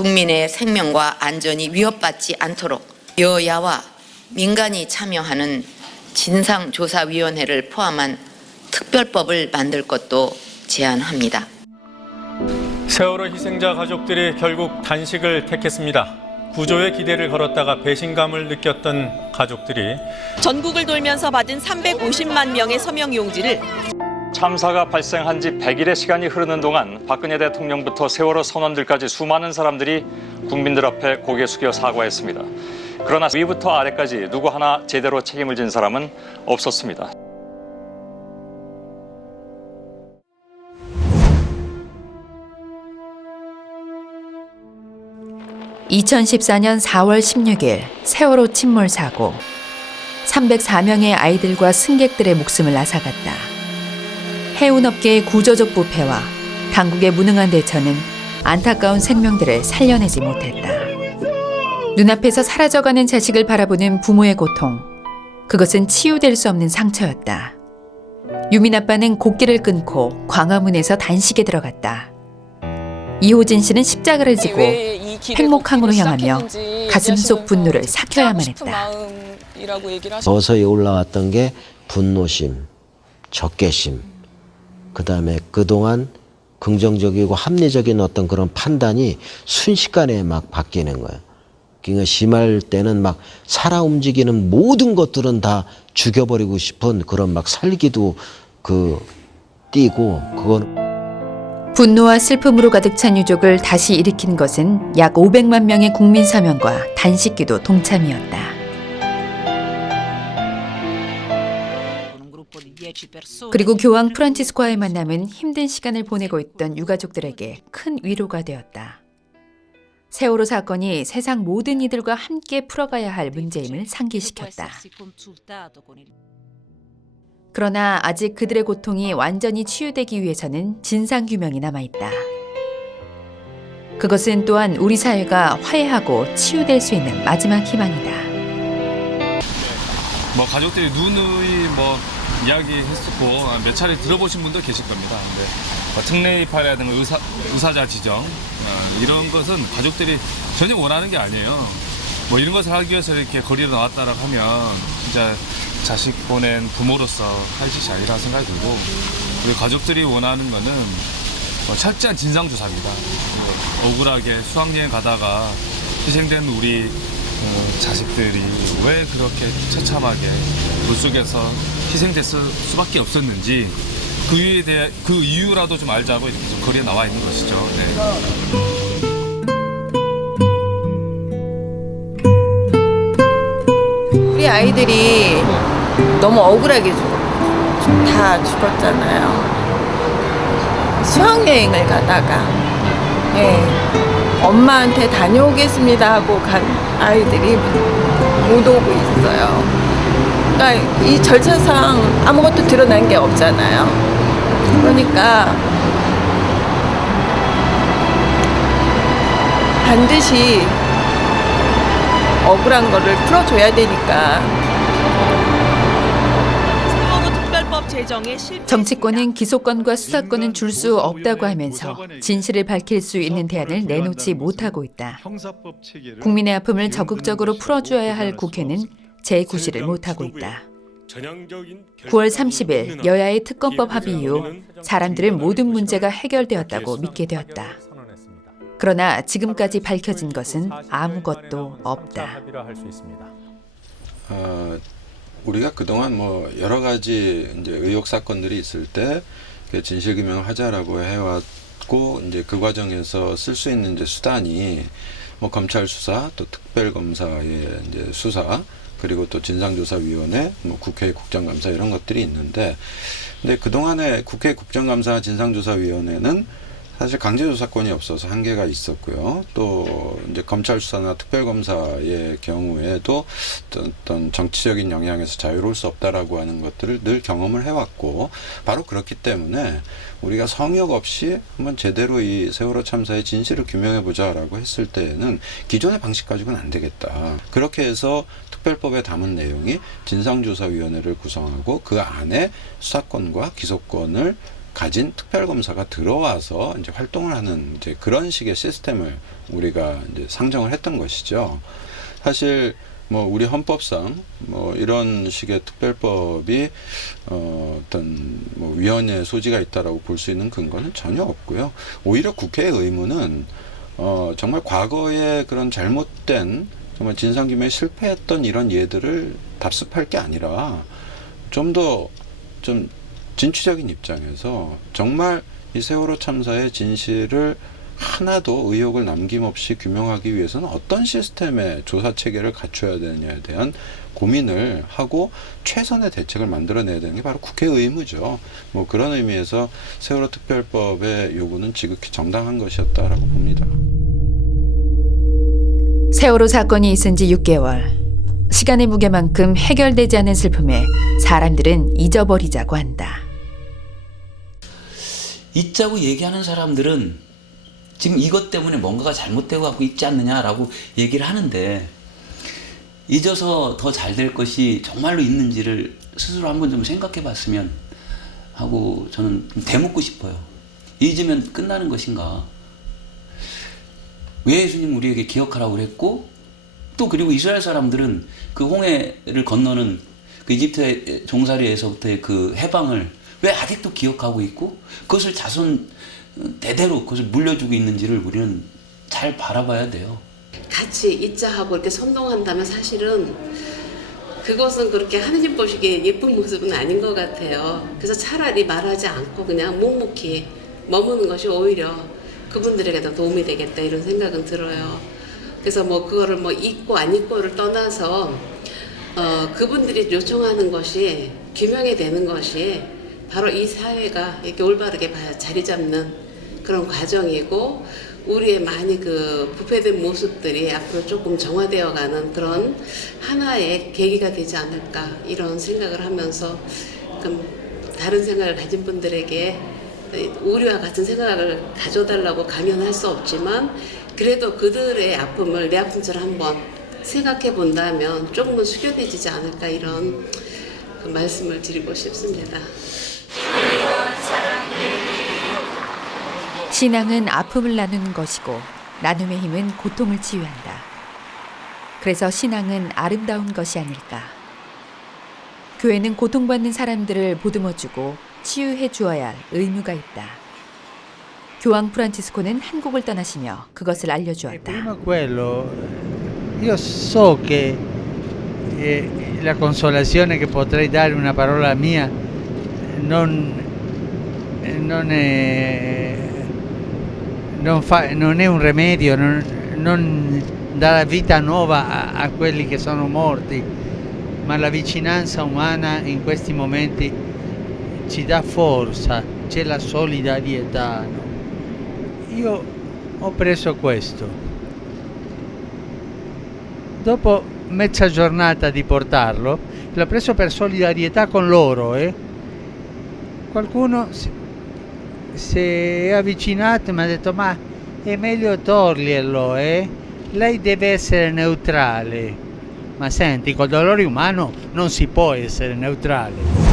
국민의 생명과 안전이 위협받지 않도록 여야와 민간이 참여하는 진상조사위원회를 포함한 특별법을 만들 것도 제안합니다. 세월호 희생자 가족들이 결국 단식을 택했습니다. 구조에 기대를 걸었다가 배신감을 느꼈던 가족들이 전국을 돌면서 받은 350만 명의 서명 용지를 참사가 발생한 지 100일의 시간이 흐르는 동안 박근혜 대통령부터 세월호 선원들까지 수많은 사람들이 국민들 앞에 고개 숙여 사과했습니다. 그러나 위부터 아래까지 누구 하나 제대로 책임을 진 사람은 없었습니다. (2014년 4월 16일) 세월호 침몰 사고. 304명의 아이들과 승객들의 목숨을 앗아갔다. 해운업계의 구조적 부패와 당국의 무능한 대처는 안타까운 생명들을 살려내지 못했다. 눈앞에서 사라져가는 자식을 바라보는 부모의 고통. 그것은 치유될 수 없는 상처였다. 유민 아빠는 곡기를 끊고 광화문에서 단식에 들어갔다. 이호진 씨는 십자가를 지고 횡목항으로 향하며 가슴속 분노를 삭혀야만 했다. 서서히 올라왔던 게 분노심, 적개심, 그다음에 그동안 긍정적이고 합리적인 어떤 그런 판단이 순식간에 막 바뀌는 거예요. 그러니까 심할 때는 막 살아 움직이는 모든 것들은 다 죽여버리고 싶은 그런 막 살기도 띄고 그건. 분노와 슬픔으로 가득 찬 유족을 다시 일으킨 것은 약 500만 명의 국민 사명과 단식기도 동참이었다. 그리고 교황 프란치스코와의 만남은 힘든 시간을 보내고 있던 유가족들에게 큰 위로가 되었다. 세월호 사건이 세상 모든 이들과 함께 풀어가야 할 문제임을 상기시켰다. 그러나 아직 그들의 고통이 완전히 치유되기 위해서는 진상규명이 남아있다. 그것은 또한 우리 사회가 화해하고 치유될 수 있는 마지막 희망이다. 가족들이 누누이 이야기했었고 몇 차례 들어보신 분도 계실 겁니다. 근데 특례입학이라든가 의사자 지정 이런 것은 가족들이 전혀 원하는 게 아니에요. 이런 것을 하기 위해서 이렇게 거리로 나왔다라고 하면 진짜 자식 보낸 부모로서 할 짓이 아니라 생각이 들고, 우리 가족들이 원하는 거는 철저한 진상조사입니다. 억울하게 수학여행 가다가 희생된 우리 자식들이 왜 그렇게 처참하게 물속에서 희생됐을 수밖에 없었는지 그 이유라도 좀 알자고 이렇게 좀 거리에 나와 있는 것이죠. 네. 우리 아이들이 너무 억울하게 다 죽었잖아요. 수학여행을 가다가 엄마한테 다녀오겠습니다 하고 간 아이들이 못 오고 있어요. 그러니까 이 절차상 아무것도 드러난 게 없잖아요. 그러니까 반드시 억울한 거를 풀어줘야 되니까. 세월호 특별법 제정에 실패했습니다. 정치권은 기소권과 수사권은 줄 수 없다고 하면서 진실을 밝힐 수 있는 대안을 내놓지 못하고 있다. 국민의 아픔을 적극적으로 풀어줘야 할 국회는 제9시를 못하고 있다. 9월 30일 여야의 특검법 합의 이후 사람들은 모든 문제가 해결되었다고 믿게 되었다. 그러나 지금까지 밝혀진 것은 아무것도 없다. 우리가 그동안 여러 가지 이제 의혹 사건들이 있을 때 진실규명하자라고 해왔고, 이제 그 과정에서 쓸 수 있는 이제 수단이 검찰 수사, 또 특별검사의 이제 수사, 그리고 또 진상조사위원회, 국회 국정감사 이런 것들이 있는데, 근데 그동안에 국회 국정감사 진상조사위원회는 사실 강제조사권이 없어서 한계가 있었고요. 또 이제 검찰 수사나 특별검사의 경우에도 어떤 정치적인 영향에서 자유로울 수 없다라고 하는 것들을 늘 경험을 해왔고, 바로 그렇기 때문에 우리가 성역 없이 한번 제대로 이 세월호 참사의 진실을 규명해보자라고 했을 때에는 기존의 방식 가지고는 안 되겠다. 그렇게 해서 특별법에 담은 내용이 진상조사위원회를 구성하고 그 안에 수사권과 기소권을 가진 특별검사가 들어와서 이제 활동을 하는 이제 그런 식의 시스템을 우리가 이제 상정을 했던 것이죠. 사실 뭐 우리 헌법상 뭐 이런 식의 특별법이 어떤 뭐 위헌의 소지가 있다라고 볼 수 있는 근거는 전혀 없고요. 오히려 국회의 의무는 정말 과거에 그런 잘못된 정말 진상규명에 실패했던 이런 예들을 답습할 게 아니라 좀 더 좀 진취적인 입장에서 정말 이 세월호 참사의 진실을 하나도 의혹을 남김없이 규명하기 위해서는 어떤 시스템의 조사 체계를 갖춰야 되느냐에 대한 고민을 하고 최선의 대책을 만들어내야 되는 게 바로 국회의 의무죠. 뭐 그런 의미에서 세월호 특별법의 요구는 지극히 정당한 것이었다라고 봅니다. 세월호 사건이 있은 지 6개월. 시간의 무게만큼 해결되지 않은 슬픔에 사람들은 잊어버리자고 한다. 잊자고 얘기하는 사람들은 지금 이것 때문에 뭔가가 잘못되고 하고 있지 않느냐라고 얘기를 하는데 잊어서 더 잘 될 것이 정말로 있는지를 스스로 한번 좀 생각해 봤으면 하고 저는 되묻고 싶어요. 잊으면 끝나는 것인가? 왜 예수님 우리에게 기억하라고 그랬고 또 그리고 이스라엘 사람들은 그 홍해를 건너는 그 이집트의 종살이에서부터의 그 해방을 왜 아직도 기억하고 있고 그것을 자손 대대로 그것을 물려주고 있는지를 우리는 잘 바라봐야 돼요. 같이 잊자 하고 이렇게 선동한다면 사실은 그것은 그렇게 하느님 보시기에 예쁜 모습은 아닌 것 같아요. 그래서 차라리 말하지 않고 그냥 묵묵히 머무는 것이 오히려 그분들에게 더 도움이 되겠다 이런 생각은 들어요. 그래서 뭐 그거를 뭐 잊고 안 잊고를 떠나서 그분들이 요청하는 것이 규명이 되는 것이 바로 이 사회가 이렇게 올바르게 자리 잡는 그런 과정이고 우리의 많이 그 부패된 모습들이 앞으로 조금 정화되어가는 그런 하나의 계기가 되지 않을까 이런 생각을 하면서 다른 생각을 가진 분들에게 우리와 같은 생각을 가져달라고 강요할 수 없지만 그래도 그들의 아픔을 내 아픔처럼 한번 생각해 본다면 조금은 수교되지 않을까 이런 그 말씀을 드리고 싶습니다. 신앙은 아픔을 나누는 것이고 나눔의 힘은 고통을 치유한다. 그래서 신앙은 아름다운 것이 아닐까. 교회는 고통받는 사람들을 보듬어주고 치유해 주어야 할 의무가 있다. 교황 프란치스코는 한국을 떠나시며 그것을 알려주었다. Prima quello, io so che la consolazione che potrei dare una parola mia non è un rimedio, non dà la vita nuova a quelli che sono morti, ma la vicinanza umana in questi momenti ci dà forza, c'è la solidarietà. No? Io ho preso questo. Dopo mezza giornata di portarlo, l'ho preso per solidarietà con loro. Qualcuno si è avvicinato e mi ha detto ma è meglio toglierlo, lei deve essere neutrale. Ma senti, col dolore umano non si può essere neutrale.